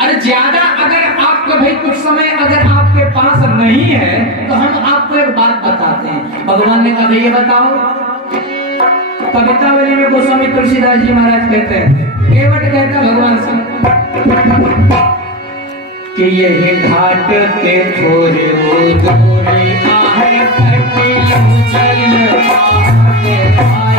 अरे ज्यादा अगर आपका भाई कुछ समय अगर आपके पास नहीं है तो हम आपको एक बात बताते हैं। भगवान ने कहा ये बताओ, कवितावली में गोस्वामी तुलसीदास जी महाराज कहते हैं, केवट कहता भगवान से कि यही घाट के थोड़े दूरी आहे कटिलु जल आगे आए।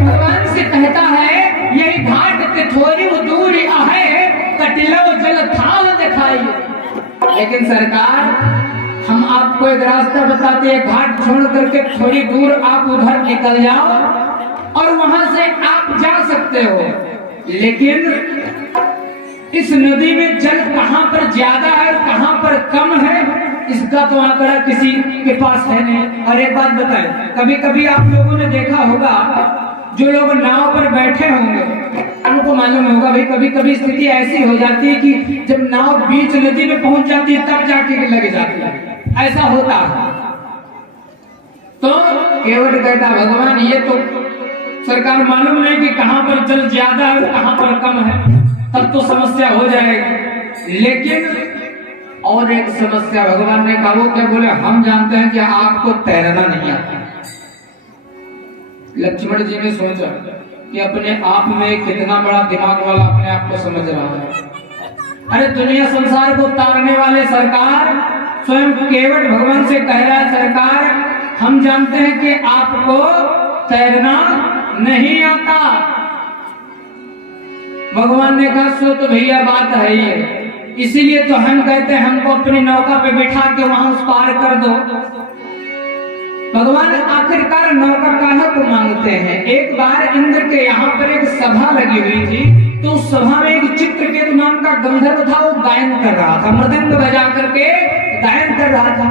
भगवान से कहता है यही घाट के थोड़ी दूरी आहे कटिलो जल थाल दिखाई। लेकिन सरकार हम आपको एक रास्ता बताते हैं, घाट छोड़ करके थोड़ी दूर आप उधर निकल जाओ और वहां से आप जा सकते हो, लेकिन इस नदी में जल कहां पर ज्यादा है कहां पर कम है इसका तो आंकड़ा किसी के पास है नहीं। और एक बात बताएं, कभी कभी आप लोगों ने देखा होगा जो लोग नाव पर बैठे होंगे उनको मालूम होगा भाई कभी कभी स्थिति ऐसी हो जाती है कि जब नाव बीच नदी में पहुंच जाती है तब जाके लग जाती है, ऐसा होता है। तो केवट कहता भगवान ये तो सरकार मालूम नहीं कि कहां पर जल ज्यादा है कहां पर कम है, तब तो समस्या हो जाएगी। लेकिन और एक समस्या भगवान ने कहा, वो क्या बोले, हम जानते हैं कि आपको तैरना नहीं आता। लक्ष्मण जी ने सोचा कि अपने आप में कितना बड़ा दिमाग वाला अपने आप को समझ रहा है। अरे दुनिया संसार को तारने वाले सरकार स्वयं केवट भगवान से कह रहा है, सरकार हम जानते हैं कि आपको तैरना नहीं आता। भगवान ने कहा सो तो भैया बात है ही है, इसीलिए तो हम कहते हैं हमको अपनी नौका पे बिठा के वहां उस पार कर दो। भगवान आखिरकार नौका काहे को मांगते हैं। एक बार इंद्र के यहाँ पर एक सभा लगी हुई थी, तो उस सभा में एक चित्रकेतु नाम का गंधर्व था, वो गायन कर रहा था, मृदंग बजा करके गायन कर रहा था।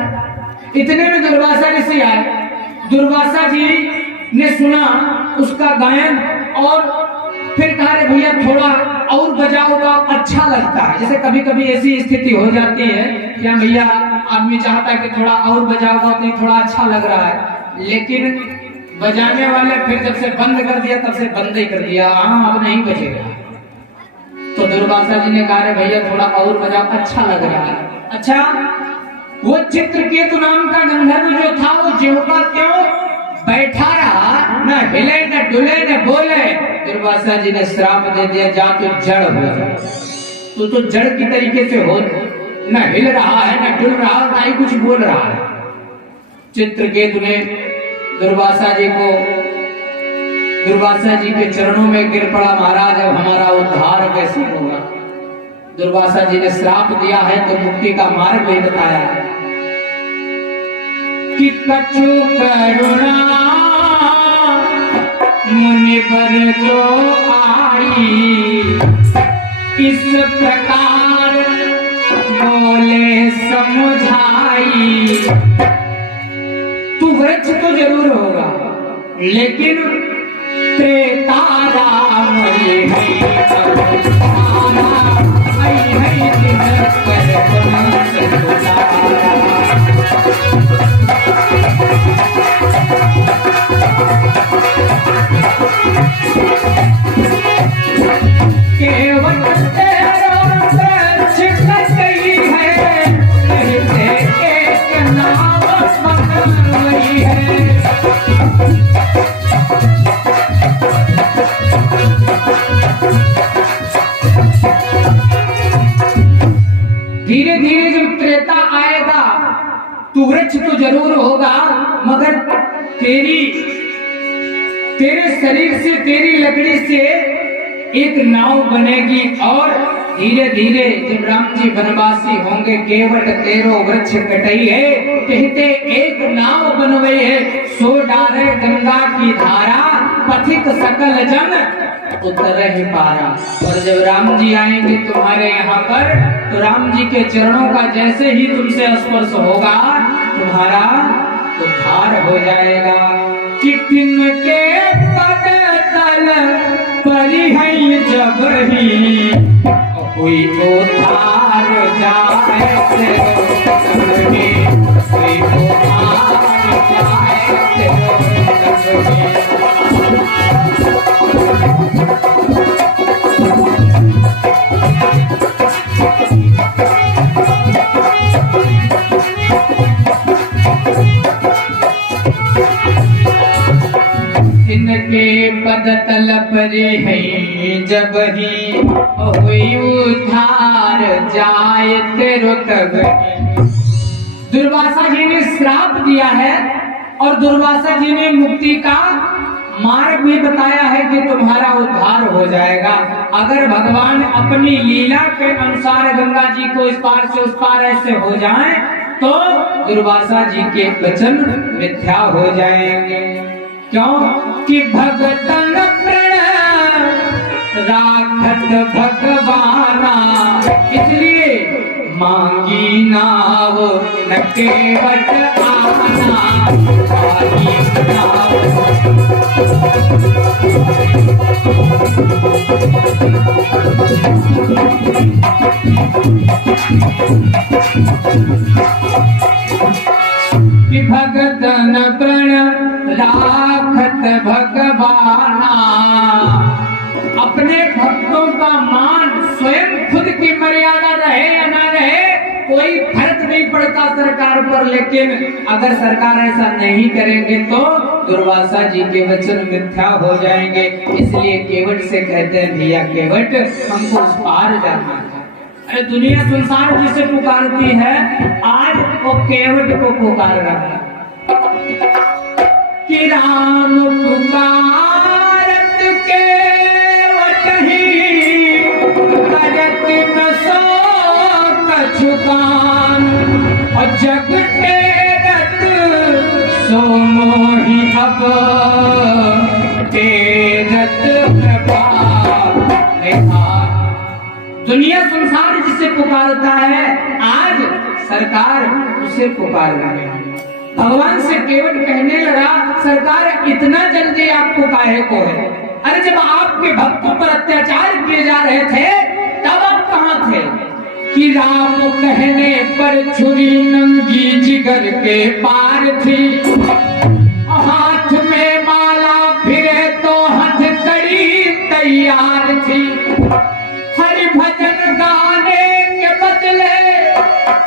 इतने में दुर्वासा ऋषि आए। दुर्वासा जी ने सुना उसका गायन और फिर कहा भैया थोड़ा और बजाओगा अच्छा लगता है। जैसे कभी कभी ऐसी स्थिति हो जाती है क्या भैया आदमी चाहता है कि थोड़ा और बजाओगा तो थोड़ा अच्छा लग रहा है, लेकिन बजाने वाले फिर जब से बंद कर दिया तब से बंद ही कर दिया, हाँ अब नहीं बजेगा। तो दुर्वासा जी ने कहा भैया थोड़ा और बजाओ अच्छा लग रहा है। अच्छा वो चित्रकेतु नाम का गंधर्व जो था वो ज्यों का त्यों बैठा रहा, न हिले न डुले न बोले। दुर्वासा जी ने श्राप दे दिया जा तू जड़ हो जा, तू तो जड़ की तरीके से हो, न हिल रहा है न डुल रहा है न ही कुछ बोल रहा है। चित्रकेतु ने दुर्वासा जी के चरणों में गिर पड़ा, महाराज अब हमारा उद्धार कैसे होगा। दुर्वासा जी ने श्राप दिया है तो मुक्ति का मार्ग भी बताया है कि कछु करुणा मुनि पर तो आई, इस प्रकार बोले समझाई। तू वृक्ष तो जरूर होगा लेकिन त्रेता राम ये धीरे धीरे जब त्रेता आएगा तू वृक्ष तो जरूर होगा, मगर तेरे शरीर से तेरी लकड़ी से एक नाव बनेगी। और धीरे धीरे जब राम जी वनवासी होंगे, केवट तेरो वृक्ष कटई है, कहते एक नाव बनवई है, सो डारे गंगा की धारा, पथिक सकल जन उतर ही पारा। और जब राम जी आएंगे तुम्हारे यहाँ पर, तो राम जी के चरणों का जैसे ही तुमसे स्पर्श होगा तुम्हारा उद्धार हो जाएगा। कि तिनके पद तल परिहै जब ही कोई उद्धार जाए से के पद तल पर है जब ही हुई उधार जाए तेरो तब। दुर्वासा जी ने श्राप दिया है और दुर्वासा जी ने मुक्ति का मार्ग भी बताया है कि तुम्हारा उद्धार हो जाएगा अगर भगवान अपनी लीला के अनुसार गंगा जी को इस पार से उस पार ऐसे हो जाएं तो दुर्वासा जी के वचन मिथ्या हो जाएंगे। क्यों कि भगतन प्रण राखत भगवाना, इसलिए मांगी नाव न केवट आना, मांगी नाव। भगतन प्रण राखत भगवाना, अपने भक्तों का मान स्वयं खुद की मर्यादा रहे या ना रहे कोई फर्क नहीं पड़ता सरकार पर, लेकिन अगर सरकार ऐसा नहीं करेंगे तो दुर्वासा जी के वचन मिथ्या हो जाएंगे। इसलिए केवट से कहते हैं भैया केवट हमको उस पार जाना है। अरे दुनिया संसार जिसे पुकारती है आज वो केवट को पुकार रहा है कि राम पुकारत केवट ही करत न सो कछु काम, और जग टेरत सो मोहि अब टेरत प्रभाव। दुनिया संसार जिसे पुकारता है आज सरकार उसे पुकार रही है। भगवान से केवट कहने लगा सरकार इतना जल्दी आपको काहे को है? अरे जब आपके भक्तों पर अत्याचार किए जा रहे थे तब आप कहाँ थे? कि राम कहने पर छुरी नंगी जिगर के पार थी, हाथ में माला फिरे तो हथकड़ी तैयार थी, हरि भजन गाने के बदले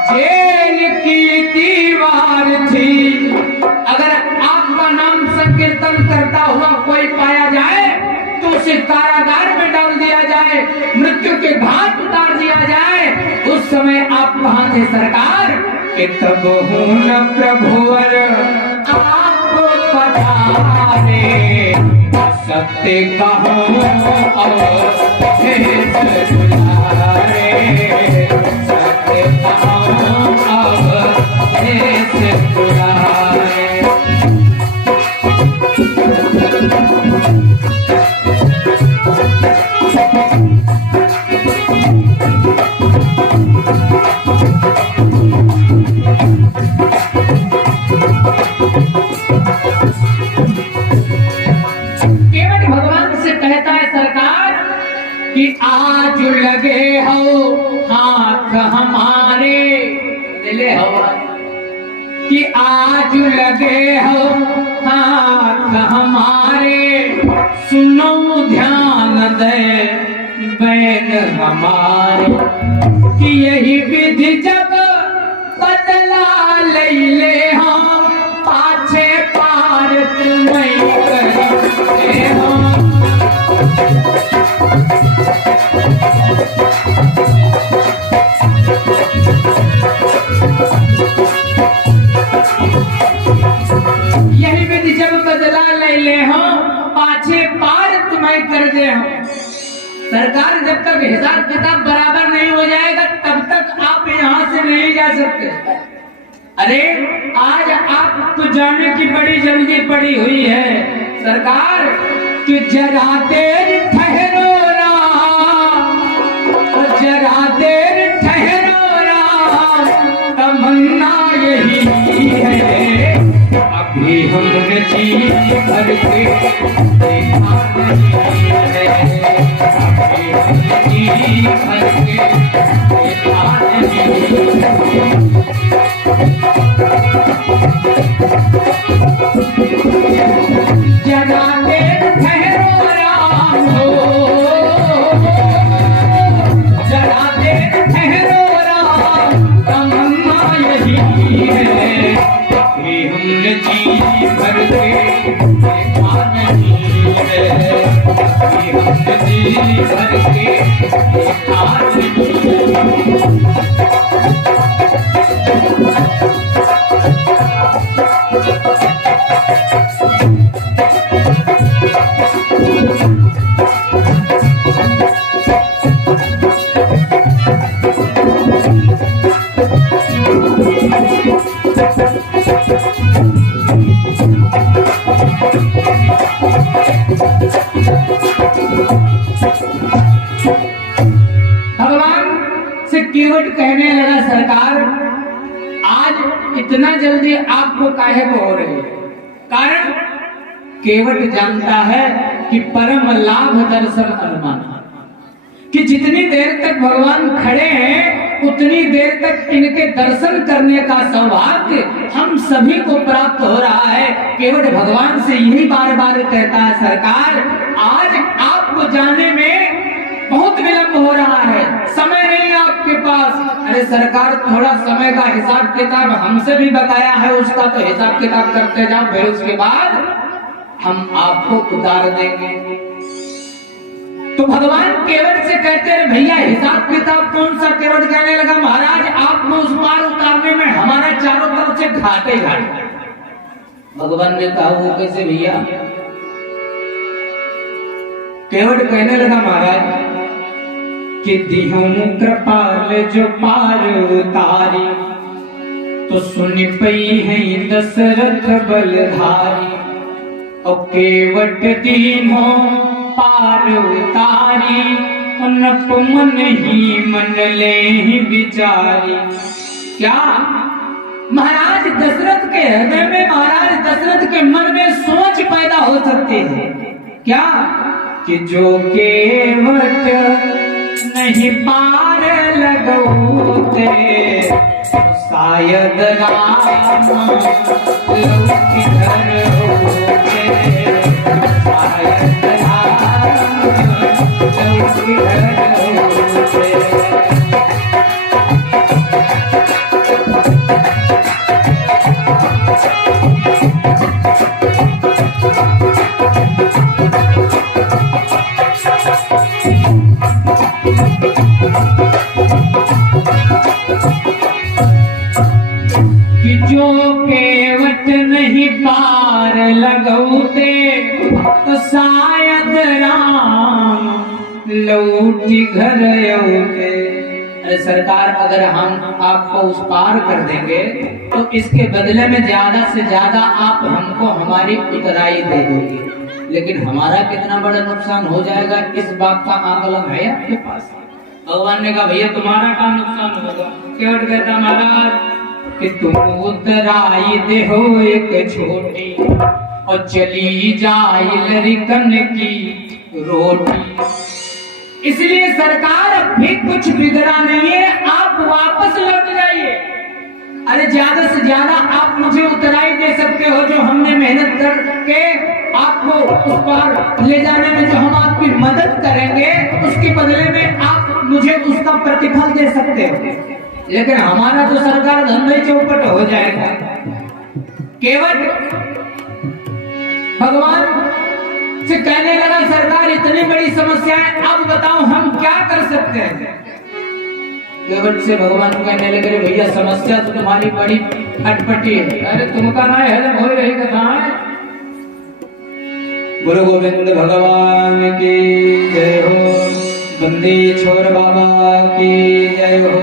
जेल की दीवार थी। अगर आपका नाम संकीर्तन करता हुआ कोई पाया जाए तो उसे कारागार में डाल दिया जाए, मृत्यु के घाट उतार दिया जाए। उस समय आप कहाँ थे सरकार? कि तब हूँ न प्रभुवर आप पधारे, सत्य कहूँ और दुलारे, सत्य कहूँ और दुलारे। केवट भगवान से कहता है सरकार कि आज लगे हो हाथ हमारे, ले हो कि आज लगे हो हाथ हमारे, सुनो ध्यान दे बैन हमारे, कि यही विधि जब बदला ले हम पाछे पार तुम्हें करते हम। यही विधि जब बदला ले हो पाछे पार तुम्हें कर दे हो। सरकार जब तक हिसाब किताब बराबर नहीं हो जाएगा तब तक आप यहाँ से नहीं जा सकते। अरे आज आपको जाने की बड़ी जल्दी पड़ी हुई है सरकार कि जरा देर ठहरो राम, जरा देर ठहरो राम, तमन्ना यही है अभी हमने जी भर के देखा नहीं है, अभी हमने जी भर के देखा नहीं है। जरा देर ठहरो राम हो, जरा देर ठहरो राम, तमन्ना यही है कि हमने जी भर के देखा नहीं भर के केवट कहने लगा, सरकार आज इतना जल्दी आपको काहे को हो रही है? कारण केवट जानता है कि परम लाभ दर्शन अनुमान, कि जितनी देर तक भगवान खड़े हैं उतनी देर तक इनके दर्शन करने का सौभाग्य हम सभी को प्राप्त हो रहा है। केवट भगवान से यही बार बार कहता है, सरकार आज आपको जाने में बहुत विलंब हो रहा है, समय नहीं आपके पास। अरे सरकार थोड़ा समय का हिसाब किताब हमसे भी बकाया है, उसका तो हिसाब किताब करते जाओ, फिर उसके बाद हम आपको उतार देंगे। तो भगवान केवट से कहते हैं, भैया हिसाब किताब कौन सा? केवट कहने लगा, महाराज आपको उस पार उतारने में हमारा चारों तरफ से घाटे घाटे। भगवान ने कहा, वो कैसे भैया? केवट कहने लगा, महाराज कि दिहूं कृपाल जो पार उतारी, तो सुन पई है दशरथ बलधारी। और केवट दीनों पार उतारी, मन ही मन ले ही विचारी। क्या महाराज दशरथ के हृदय में, महाराज दशरथ के मन में सोच पैदा हो सकती है क्या कि जो केवट नहीं पार लगौते, शायद राम किधर होते, शायद राम किधर होते। कि जो केवट नहीं पार लगौते, तो शायद राम लौटी घर आउते। अरे सरकार अगर हम आपको उस पार कर देंगे तो इसके बदले में ज्यादा से ज्यादा आप हमको हमारी उतराई दे दोगे, लेकिन हमारा कितना बड़ा नुकसान हो जाएगा इस बात का आकलन है आपके पास? भगवान ने कहा, भैया तुम्हारा क्या नुकसान होगा? केवट कहता, महाराज कि तुम उतराई दे हो एक छोटी, और चली जाए लरिकन की रोटी। इसलिए सरकार अब भी कुछ बिगड़ा नहीं है, आप वापस लौट जाइए। अरे ज्यादा से ज्यादा आप मुझे उतराई दे सकते हो, जो हमने मेहनत करके आपको उस पार ले जाने में जो हम आपकी मदद करेंगे, उसके बदले में आप मुझे उसका प्रतिफल दे सकते हो। लेकिन हमारा तो सरकार धंधे चौपट हो जाएगा। केवट भगवान से कहने लगा, सरकार इतनी बड़ी समस्या है, अब बताओ हम क्या कर सकते हैं? केवट से भगवान कहने लगे, भैया समस्या तो तुम्हारी बड़ी अटपटी है। अरे तुमका ना हजम हो रही कथा है। गुरु गोविंद भगवान की जय हो, बंदी छोर बाबा की जय हो।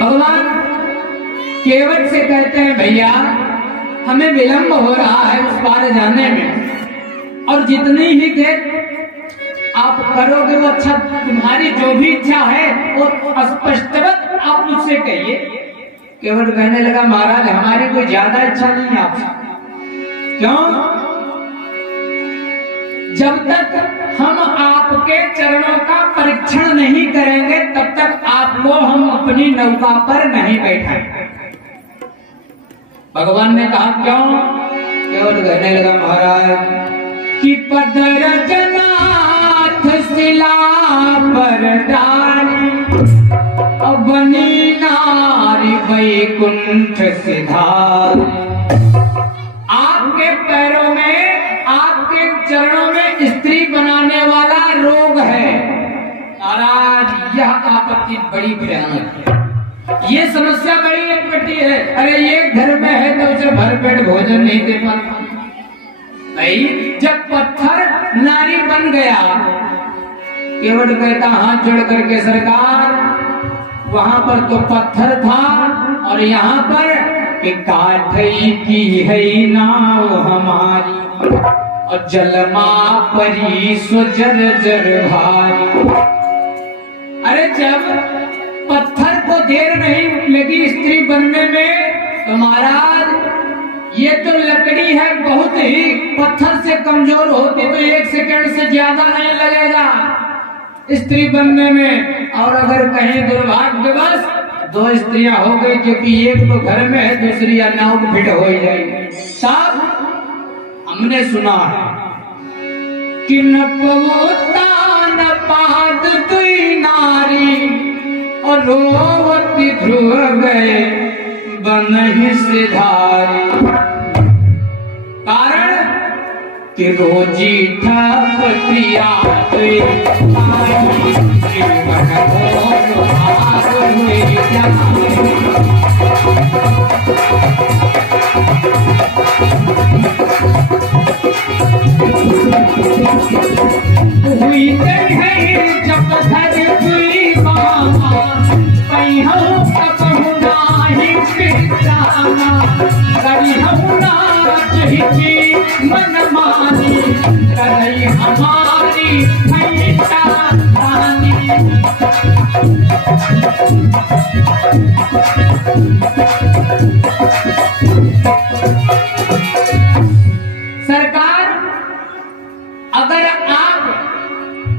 भगवान केवट से कहते हैं, भैया हमें विलंब हो रहा है उस पार जाने में, और जितनी ही देर आप करोगे वो अच्छा, तुम्हारी जो भी इच्छा है वो स्पष्टवत आप मुझसे कहिए। केवट कहने लगा, महाराज हमारी कोई ज्यादा इच्छा नहीं है आपसे। क्यों? जब तक हम आपके चरणों का परीक्षण नहीं करेंगे तब तक आपको हम अपनी नौका पर नहीं बैठाएंगे। भगवान ने कहा, क्यों? केवट कहने लगा, महाराज कि पद रजनाथ शिला पर डाली, बनी नारी वैकुंठ सिधारी। आपके पैरों में, आपके चरणों में स्त्री बना आपत्ति बड़ी भयानक है। ये समस्या बड़ी अटपटी है। अरे ये घर में है तो उसे भरपेट भोजन नहीं दे पाता। भाई जब पत्थर नारी बन गया, केवट कहता हाथ जोड़ करके सरकार, वहां पर तो पत्थर था और यहाँ पर कि काठई की है नाव हमारी और जलमा परी सो जर्जर भारी। अरे जब पत्थर को देर नहीं लगी स्त्री बनने में तो महाराज ये तो लकड़ी है, बहुत ही पत्थर से कमजोर होती तो 1 सेकंड से ज्यादा नहीं लगेगा स्त्री बनने में। और अगर कहीं दुर्भाग्यवश 2 स्त्रियां हो गई, क्योंकि एक तो घर में है, दूसरी अनाउटफिट हो ही जाएगी। तब हमने सुना है कि न पवता न पाद दुई नारी और रोवती ध्रुव गए बनहि से धारी। कारण कि रोजी ठप प्रिया हुई है जब धर हुई मामा पहियों तब हुनाही पिताना करी हुना चहिती मन मानी करई हमारी भैया रानी। सरकार अगर आप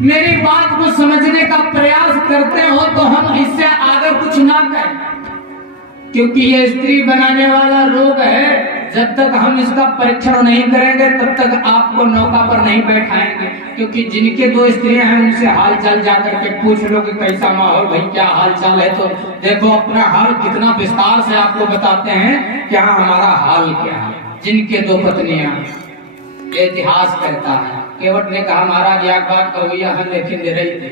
मेरी बात को समझने का प्रयास करते हो तो हम इससे आगे कुछ ना कहें, क्योंकि ये स्त्री बनाने वाला रोग है। जब तक हम इसका परीक्षण नहीं करेंगे तब तक आपको नौका पर नहीं बैठाएंगे, क्योंकि जिनके 2 स्त्रियां हैं उनसे हाल चाल जाकर के पूछ लो कि कैसा माहौल, भाई क्या हाल चाल है, तो देखो अपना हाल कितना विस्तार से आपको बताते हैं क्या हमारा हाल क्या है। जिनके 2 पत्नियां, इतिहास कहता है, केवट ने कहा महाराज एक बात कहो हम लेकिन दे रही थी।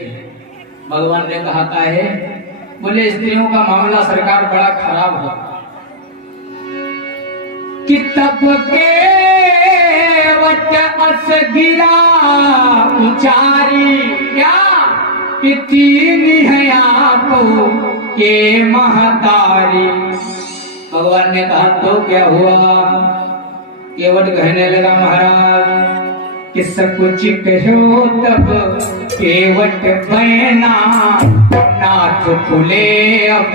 भगवान ने कहा है, बोले स्त्रियों का मामला सरकार बड़ा खराब होता कि तब के वट अस गिरा उचारी क्या कि 3 है आपो के महतारी। भगवान ने कहा तो क्या हुआ? केवट कहने लगा महाराज कि सब कुछ कहो तब केवट बैना नाथ फुले अब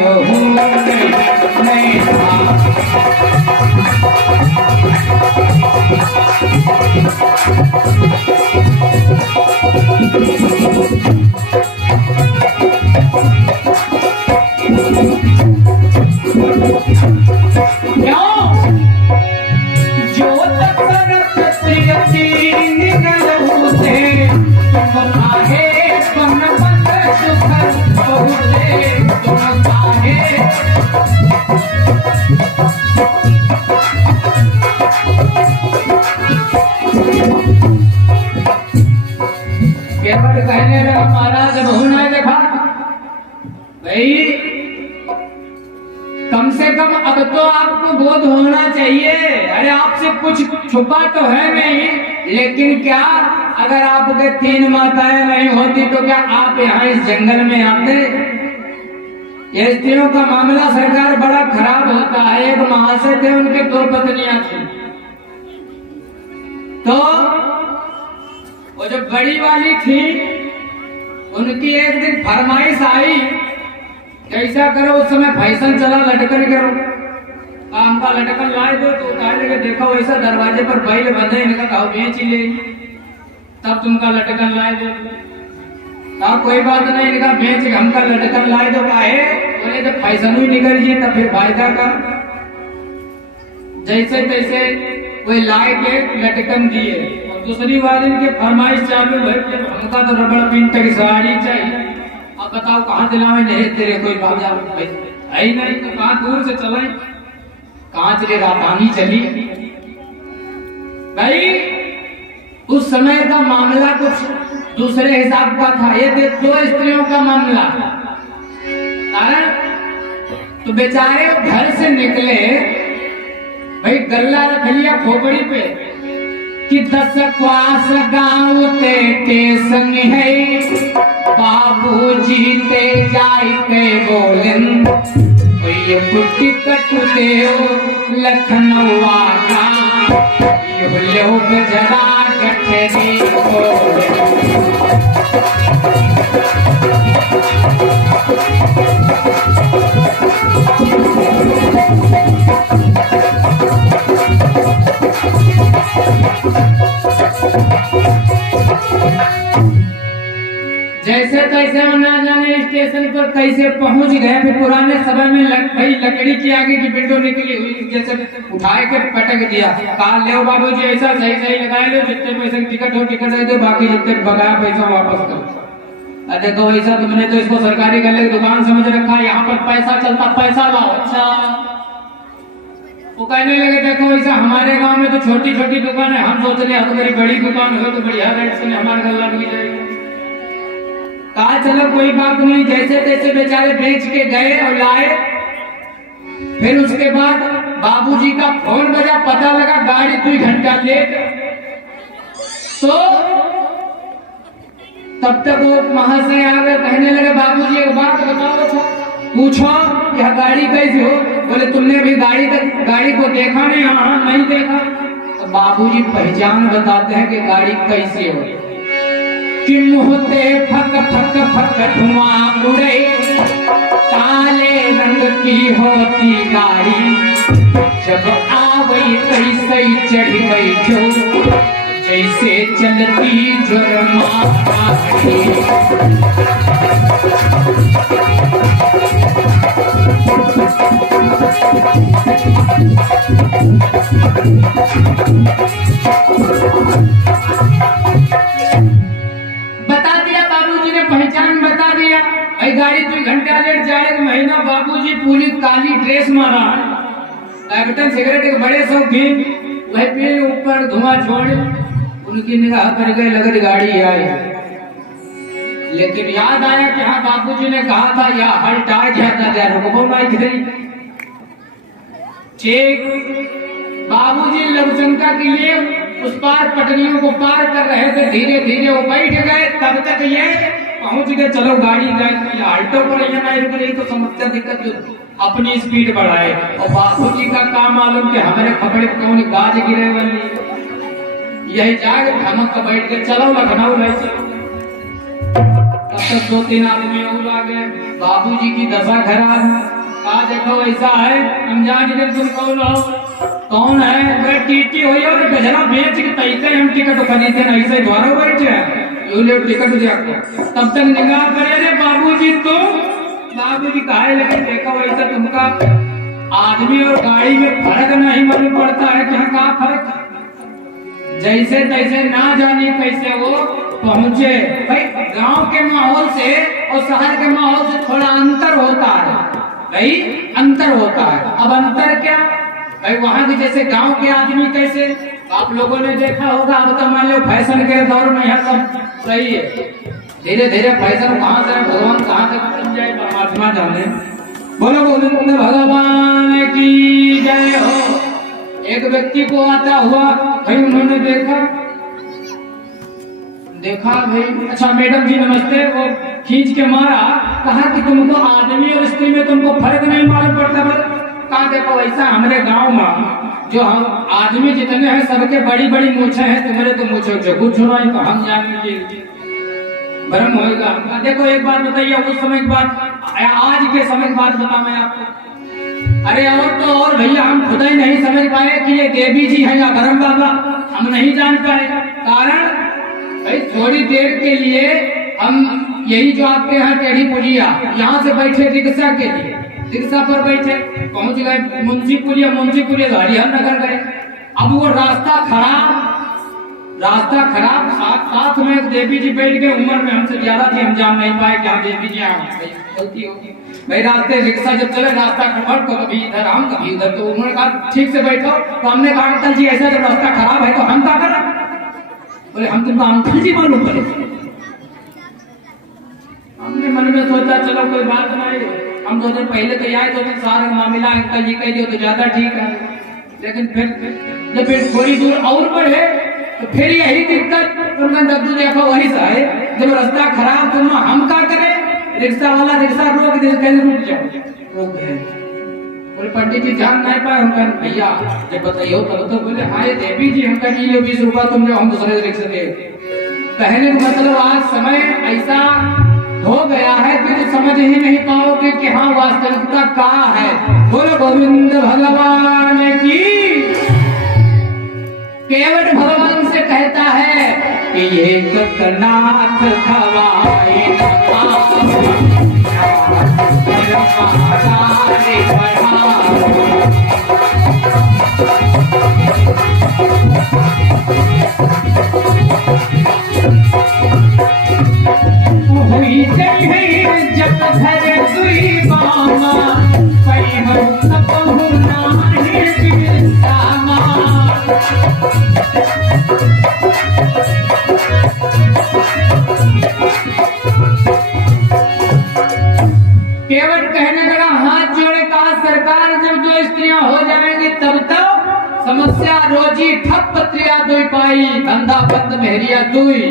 कहने लगा महाराज अब होना देखा भाई, कम से कम अब तो आपको बोध होना चाहिए। अरे आपसे कुछ छुपा तो है नहीं, लेकिन क्या अगर आपके 3 माताएं नहीं होती तो क्या आप यहाँ इस जंगल में आते? ये स्त्रियों का मामला सरकार बड़ा खराब होता है। एक महाशय थे, उनके 2 पत्नियां थी, तो वो जो बड़ी वाली थी उनकी एक दिन फरमाइश आई, कैसा करो, उस समय फैशन चला लटकन करो, काम का लटकन लाए दो तो उतार लगे, देखो वैसा दरवाजे पर बैल बंधे, इनका कहो बेच ही ले, तब तुमका लटकन लाए दो। कहा कोई बात नहीं, इनका बेच हमका लटकन लाए दो। काहे? बोले जब फैशन ही निकल जाए तब फिर फायदा कर। जैसे तैसे कोई लाए के लटकन दिए, दूसरी वाली के फरमाइश चालू है कि हमका तो रबड़ प्रिंट की साड़ी चाहिए। अब बताओ कहाँ दिलावे? नहीं तेरे कोई बाजार है ही नहीं, तो कहाँ दूर से चले, कहाँ चले, राजधानी चली। भाई उस समय का मामला कुछ दूसरे हिसाब का था। ये 2 स्त्रियों का मामला, कारण तो बेचारे घर से निकले, भाई गल्ला रख लिया खोपड़ी पे कि 10 क्वास गाँव ते संग है, बाबूजी ते जाय के बोलन पुट्टी कट देओ लखनऊ का, यो लोग जरा गठरी बोलन। जैसे तैसे हम ना जाने स्टेशन पर कैसे पहुंच गए, फिर पुराने समय में भाई लकड़ी की आगे की विंडो निकली हुई, जैसे उठाए के पटक दिया, कहा ले बाबूजी ऐसा सही सही लगाए लो, जितने पैसे टिकट हो टिकट दे दो, बाकी जितने बकाया पैसा वापस करो। देखो ऐसा तुमने तो इसको सरकारी गले की दुकान समझ रखा, यहाँ पर पैसा चलता, पैसा लाओ। अच्छा वो कहने लगे देखो ऐसा हमारे गाँव में तो छोटी छोटी दुकान है, हम सोच रहे तो मेरी बड़ी दुकान हो तो बढ़िया रेट से हमारे गला लग जाएगी। कहा चलो कोई बात नहीं, जैसे तैसे बेचारे बेच के गए और लाए। फिर उसके बाद बाबूजी का फोन बजा, पता लगा गाड़ी 2 घंटा लेट। तो तब तक वो महाशय आ गए, कहने लगे बाबूजी एक बात बताओ, पूछो यह गाड़ी कैसी हो? बोले तुमने अभी गाड़ी को देखा नहीं? हाँ नहीं देखा। तो बाबूजी पहचान बताते हैं कि गाड़ी कैसी हो, कि मुहते फक फक फक धुआं उड़े, काले रंग की होती गाड़ी, जब आवई कैसे चढ़ी बैठो, जैसे चलती जुर्माना पहचान बता दिया। भाई गाड़ी 2 घंटा लेट जाए, महीना बाबूजी पूरी काली ड्रेस मारा, कैप्टन सिगरेट के बड़े शौकीन, वही पे ऊपर धुआं छोड़े, उनकी निगाह पर गए, लगत गाड़ी आई। लेकिन याद आया कि हाँ बाबूजी ने कहा था या हल्ट आ जाता था, रुको माइक नहीं। ठीक बाबूजी लवचंका के लिए उस पार पटरियों को पार कर रहे थे, धीरे धीरे वो बैठ गए, तब तक ये पहुंच गए। चलो गाड़ी आल्टो पर नहीं रुक रही तो समस्या दिक्कत जो अपनी स्पीड बढ़ाए, और बाबूजी का काम मालूम कि हमारे कपड़े कौन गाज गिरे वाली, यही जाग धमक बैठ के चलो लखनऊ ले चलो। तब तक 2-3 आदमी और आ गए, बाबूजी की दशा खराब। कहा देखो ऐसा है, हम जान तुम कौन हो? कौन है? अगर टीटी हो और गजरा बेच के तैसे हम टिकट खरीदे नहीं, ऐसे द्वारा बैठे हैं ले टिकट दिया। तब तक निगाह करे रे बाबूजी, तो बाबूजी कहे लगे देखो ऐसा तुमका आदमी और गाड़ी में फर्क नहीं मालूम पड़ता है, क्या कहा फर्क? जैसे तैसे ना जाने कैसे वो पहुंचे। भाई गांव के माहौल से और शहर के माहौल से थोड़ा अंतर होता है, भाई अंतर होता है। अब अंतर क्या भाई, वहां के जैसे गांव के आदमी कैसे आप लोगों ने देखा होगा, अब तो मान लो फैशन के दौर में यह सब सही है, धीरे धीरे फैशन कहाँ से भगवान कहाँ तक पहुंच जाए परमात्मा जाने। बोलो गोविंद भगवान की जय हो। एक व्यक्ति को आता हुआ भाई उन्होंने देखा भाई, अच्छा मैडम जी नमस्ते, वो खींच के मारा, कहा कि तुमको आदमी और स्त्री में तुमको फर्क नहीं मालूम पड़ता? कहा देखो ऐसा हमारे गांव में जो हम आदमी जितने हैं सबके बड़ी बड़ी मूछें हैं, तुम्हारे तो मूछों से कुछ हो नहीं, तो हम जाने भ्रम होगा। देखो एक बात बताइए, उस समय की बात, आज के समय की बात बता मैं आपको। अरे और तो और भैया हम खुद ही नहीं समझ पाए कि ये देवी जी है या धर्म बाबा, हम नहीं जान पाए। कारण भाई थोड़ी देर के लिए हम यही जो आपके यहाँ टेढ़ी पुलिया, यहाँ से बैठे रिक्शा के लिए, रिक्शा पर बैठे पहुंच गए मुंशी पुलिया हरिहर नगर गए। अब वो रास्ता खराब, साथ में एक देवी जी बैठ गए, उम्र में हमसे ज्यादा थी, हम जान नहीं पाए क्या देवी जी गलती होगी। भाई रास्ते रिक्शा जब चले रास्ता खराब, तो कभी इधर हम कभी उधर, तो उन्होंने कहा ठीक से बैठो। तो हमने कहा अंकल जी ऐसा जब रास्ता खराब है तो हम क्या करें? बोले हम तुमको अंकल जी मालूम पड़े। हमने मन में सोचा चलो कोई बात नहीं, हम 2 दिन पहले तो आए, 2 दिन सारा मामला अंकल जी कह दियो तो ज्यादा ठीक है। लेकिन फिर थोड़ी दूर और बढ़े तो फिर यही दिक्कत, दद्दू देखो वही सा है। जब रास्ता खराब तो हम क्या करें, रिक्शा वाला रिक्शा रोक दे, रुक जाओ, रोक दे। बोले पंडित जी ध्यान नहीं पाए, हम कहें भैया जब बताइयो तब तो। बोले हाँ ये देवी जी, हम कहें ये 20 रुपया तुम जाओ, हम दूसरे रिक्शा दे। कहने का मतलब आज समय ऐसा हो गया है कि तो समझ ही नहीं पाओगे कि हाँ वास्तविकता क्या है। बोलो गोविंद भगवान की। केवट भगवान से कहता है कि ये नाथ खवाए जब धरे सुई बामा केवट कहने लगा, हाथ जोड़े कहा सरकार जब 2 स्त्रियां हो जाएंगी तब तो समस्या रोजी ठप पत्रिया दुई पाई, धंधा बंद मेहरिया दुई,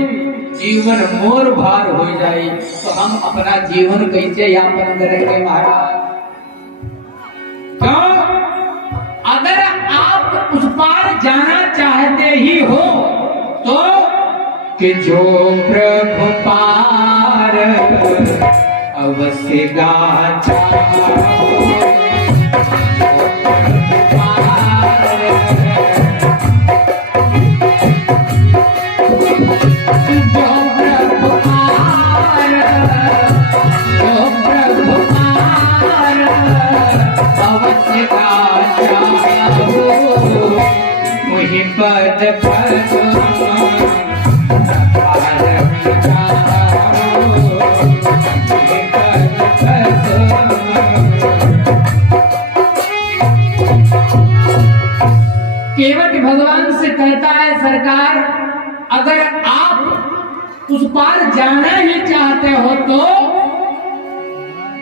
जीवन मोर भार हो जाए। तो हम अपना जीवन कैसे यापन करेंगे महाराज? क्यों? अगर आप उस पार जाना चाहते ही हो तो कि जो प्रभु पार अवश्य गाचा, केवट भगवान से कहता है सरकार अगर आप उस पार जाना ही चाहते हो तो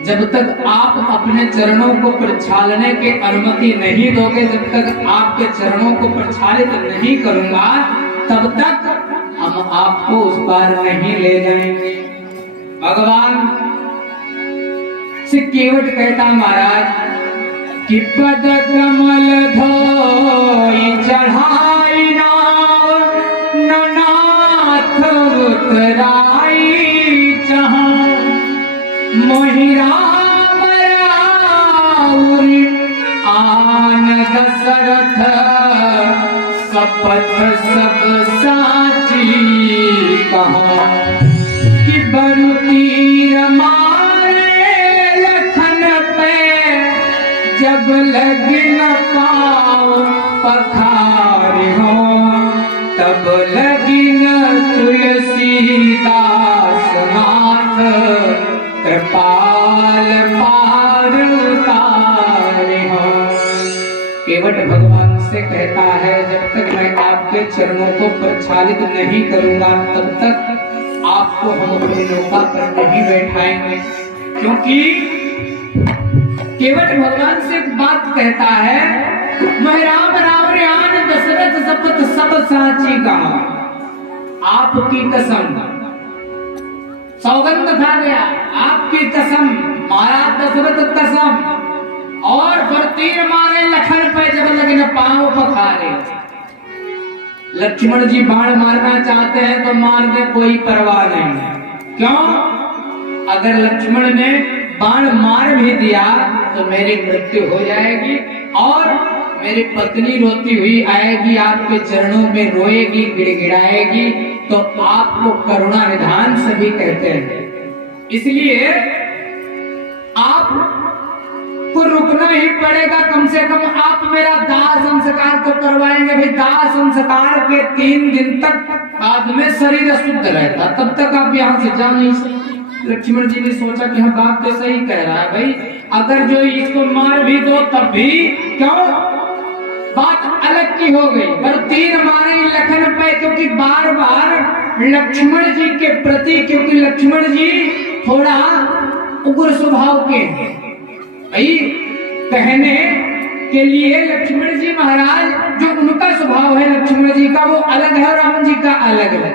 जब तक आप अपने चरणों को प्रक्षालने की अनुमति नहीं दोगे, जब तक आपके चरणों को प्रक्षालित नहीं करूंगा तब तक हम आपको उस पार नहीं ले जाएंगे। भगवान से केवट कहता महाराज कि पद कमल धोई चढ़ाई नाथ उतराई जहां मोहि राम राउरी आन दशरथ शपथ सब साची कहा कि बरु तीर मारे लखन पे जब लगी न पाओ पखार हो तब लगी न तुलसीदास नाथ कृपाल पार उतारे हो। केवट भगवान से कहता है जब तक मैं आपके चरणों को प्रक्षालित नहीं करूंगा तब तक आपको हम अपनी नौका पर नहीं बैठाएंगे। क्योंकि केवट भगवान से एक बात कहता है मैं राम राम आन दशरथ शपथ सब साची कहा, आपकी कसम सौगंध खा गया, आपकी कसम महाराज दशरथ कसम, और फिर तीर मारे लखन पे जब लगे न पांव पखारे। लक्ष्मण जी बाण मारना चाहते हैं तो मार दे, कोई परवाह नहीं। क्यों? अगर लक्ष्मण ने बाण मार भी दिया तो मेरी मृत्यु हो जाएगी और मेरी पत्नी रोती हुई आएगी, आपके चरणों में रोएगी, गिड़गिड़ाएगी, तो आपको करुणा निधान सभी कहते हैं। इसलिए आपको रुकना ही पड़ेगा, कम से कम आप मेरा दाह संस्कार तो करवाएंगे। भाई दाह संस्कार के 3 दिन तक बाद में शरीर अशुद्ध रहता, तब तक आप यहाँ से जा नहीं सकते। लक्ष्मण जी ने सोचा कि हम बात तो सही कह रहा है भाई, अगर जो इसको मार भी दो तब भी क्यों, बात अलग की हो गई। पर तीर मारे लखन पे, क्योंकि बार बार लक्ष्मण जी के प्रति, क्योंकि लक्ष्मण जी थोड़ा उग्र स्वभाव के, भाई कहने के लिए लक्ष्मण जी महाराज, जो उनका स्वभाव है लक्ष्मण जी का वो अलग है और राम जी का अलग है।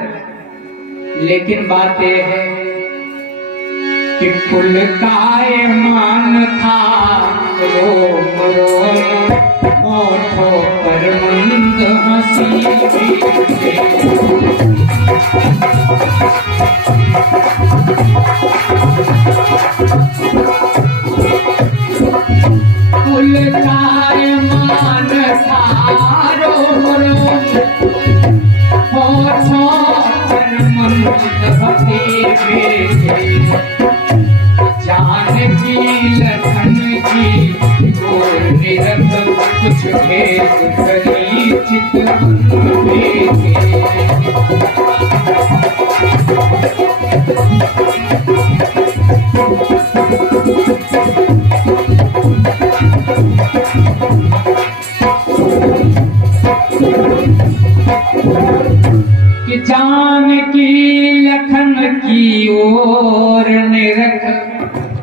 लेकिन बात यह है कि कुल काय मान था रोम रोम होठों पर मंद हंसी कुल काय मान था रोम रोम होठों पर मंद हंसी जानकी लखन की और निरख कुछ भेद करी चितवन भेदे। कि जानकी लखन की ओर निरख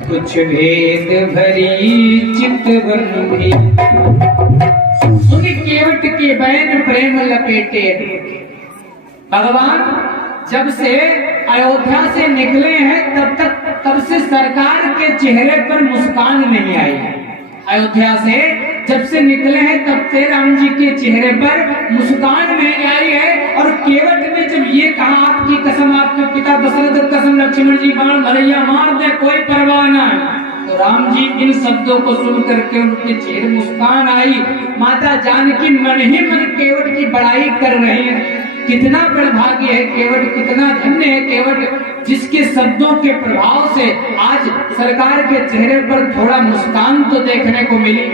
कुछ भेद भरी चितवन भी। सुनि केवट के बैन प्रेम लपेटे। भगवान जब से अयोध्या से निकले हैं तब से सरकार के चेहरे पर मुस्कान नहीं आई है। अयोध्या से जब से निकले हैं तब से राम जी के चेहरे पर मुस्कान नहीं आई है। और केवट ने जब ये कहा, आपकी कसम, आपके पिता दशरथ कसम, लक्ष्मण जी बाण भरैया मार दे, कोई परवाह ना, तो राम जी इन शब्दों को सुन करके उनके चेहरे मुस्कान आई। माता जानकी मन ही मन केवट की बड़ाई कर रहे हैं। कितना बड़ा भाग्य है केवट, कितना धन्य है केवट, जिसके शब्दों के प्रभाव से आज सरकार के चेहरे पर थोड़ा मुस्कान तो देखने को मिली।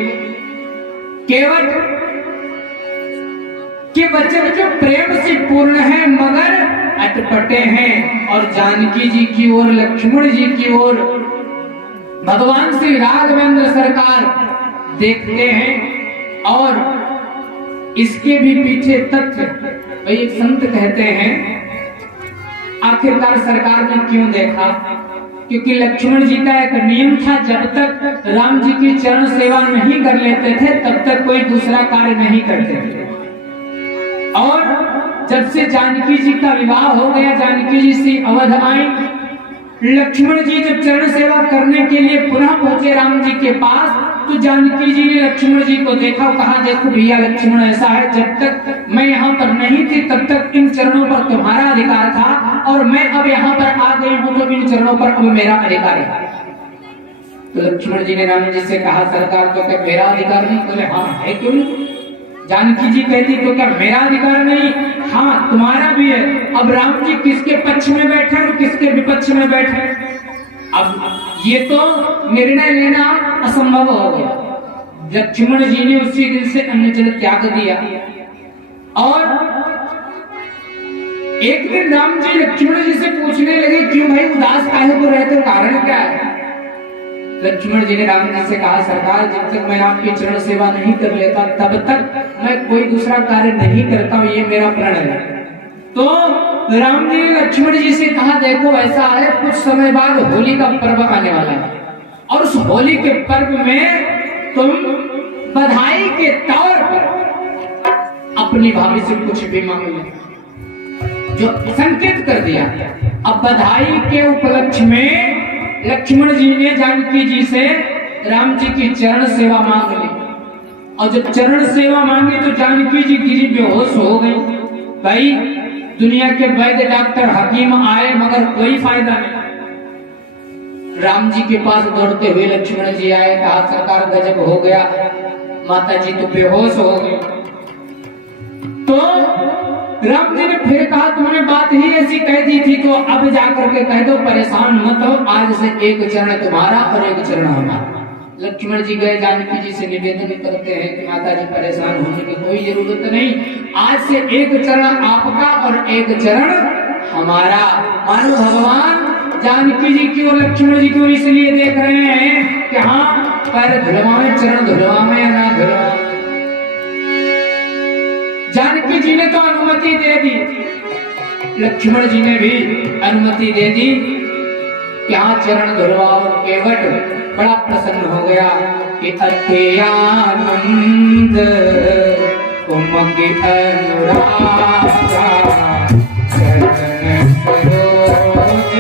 केवट के वचन जो प्रेम से पूर्ण है मगर अटपटे हैं। और जानकी जी की ओर, लक्ष्मण जी की ओर भगवान श्री राघवेंद्र सरकार देखते हैं। और इसके भी पीछे तथ्य, भाई एक संत कहते हैं आखिरकार सरकार ने क्यों देखा, क्योंकि लक्ष्मण जी का एक नियम था, जब तक राम जी की चरण सेवा नहीं कर लेते थे तब तक कोई दूसरा कार्य नहीं करते थे। और जब से जानकी जी का विवाह हो गया, जानकी जी से अवध आई, लक्ष्मण जी जब चरण सेवा करने के लिए पुनः पहुंचे राम जी के पास, तो जानकी जी ने लक्ष्मण जी को देखा, कहा देखो भैया लक्ष्मण ऐसा है, जब तक मैं यहाँ पर नहीं थी तब तक इन चरणों पर तुम्हारा अधिकार था, और मैं अब यहाँ पर आ गई हूँ तो इन चरणों पर अब मेरा अधिकार है। तो लक्ष्मण जी ने राम जी से कहा, सरकार तो क्या मेरा अधिकार नहीं? बोले हाँ है, क्यों नहीं? जानकी जी कहती तो क्या मेरा अधिकार नहीं? हाँ तुम्हारा भी है। अब राम जी किसके पक्ष में बैठे और किसके विपक्ष में बैठे, अब ये तो निर्णय लेना असंभव हो गया। लक्ष्मण जी ने उसी दिन से अन्न जल त्याग दिया। और एक दिन राम जी लक्ष्मण जी से पूछने लगे, क्यों भाई उदास काहे को रहते हो, कारण क्या है? लक्ष्मण जी ने राम जी से कहा, सरकार जब तक मैं आपकी चरण सेवा नहीं कर लेता तब तक मैं कोई दूसरा कार्य नहीं करता हूँ, ये मेरा प्रण है। तो राम जी ने लक्ष्मण जी से कहा, देखो ऐसा है, कुछ समय बाद होली का पर्व आने वाला है, और उस होली के पर्व में तुम बधाई के तौर पर अपनी भाभी से कुछ भी मांग लो, जो संकेत कर दिया। अब बधाई के उपलक्ष्य में लक्ष्मण जी ने जानकी जी से राम जी की चरण सेवा मांग ली। और जब चरण सेवा मांगी तो जानकी जी गिरी बेहोश हो गई। भाई दुनिया के वैद्य डॉक्टर हकीम आए मगर कोई फायदा नहीं। राम जी के पास दौड़ते हुए लक्ष्मण जी आए, कहा सरकार गजब हो गया, माता जी तो बेहोश हो गई। तो राम जी ने फिर कहा, तुमने बात ही ऐसी कह दी थी तो अब जाकर के कह दो, परेशान मत हो, आज से एक चरण तुम्हारा और एक चरण हमारा। लक्ष्मण जी गए, जानकी जी से निवेदन करते हैं कि माता जी परेशान होने की कोई जरूरत नहीं, आज से एक चरण आपका और एक चरण हमारा। मानो भगवान जानकी जी की और लक्ष्मण जी की ओर इसलिए देख रहे हैं कि हाँ पैर धुलवाएं, चरण धुलवाएं या ना धुलवाएं। जानकी जी ने तो अनुमति दे दी, लक्ष्मण जी ने भी अनुमति दे दी कि हाँ चरण धुलवाओ। केवट बड़ा प्रसन्न हो गया कि अथे आनंद उमगे अनुरागा चरण सरोज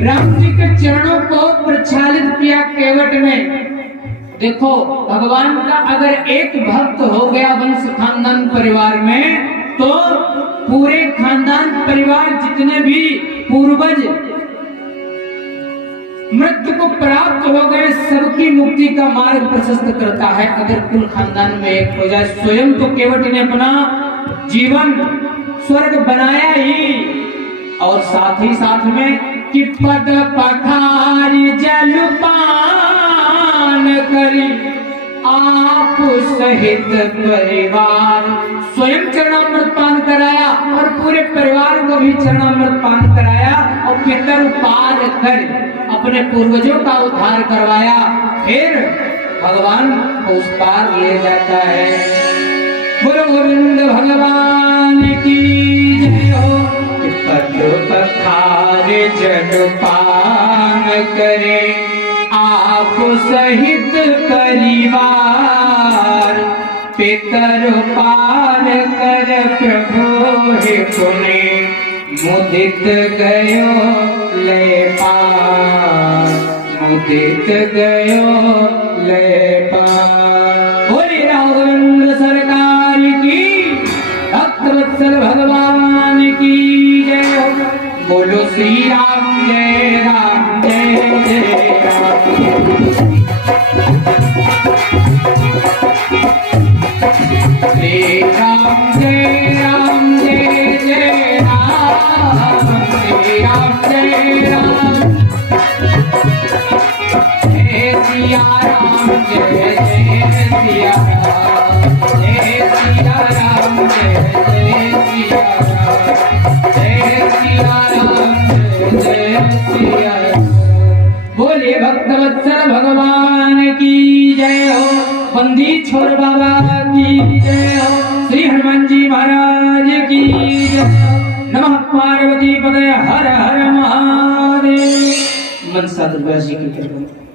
राम जी के चरणों को प्रक्षालित किया केवट में। देखो भगवान का अगर एक भक्त हो गया वंश खानदान परिवार में, तो पूरे खानदान परिवार जितने भी पूर्वज मृत्यु को प्राप्त हो गए सबकी मुक्ति का मार्ग प्रशस्त करता है। अगर कुल खानदान में एक हो जाए, स्वयं तो केवट ने अपना जीवन स्वर्ग बनाया ही, और साथ ही साथ में कि पद पखारी जलपान करी आप सहित परिवार, स्वयं चरणामृत पान कराया और पूरे परिवार को भी चरणामृत पान कराया, और पितर पार कर अपने पूर्वजों का उद्धार करवाया। फिर भगवान को उस पार ले जाता है। बोलो गोविंद भगवान की जय हो। पद पखार जलपान करे आप सहित परिवार, पितर पार कर प्रभु हे पुने मुदित गयो ले पार, मुदित गयो ले पार। बोले राघवेंद्र सरकार की, भक्तवत्सल भगवान की जय हो। बोलो श्री राम जय राम जय जय राम। श्री राम जय राम जय जय राम, श्री राम जय राम जय सिया राम जय जय सिया राम, जय सिया राम जय जय सिया राम, जय सिया राम जय सिया राम। बोले भक्तवत्सल भगवान की जय हो। बंदी छोर बाबा की जय हो। श्री हनुमान जी महाराज की जय हो। नमः पार्वती पदे हर हर महादेव। मनसा दुर्गा जी की कृपा।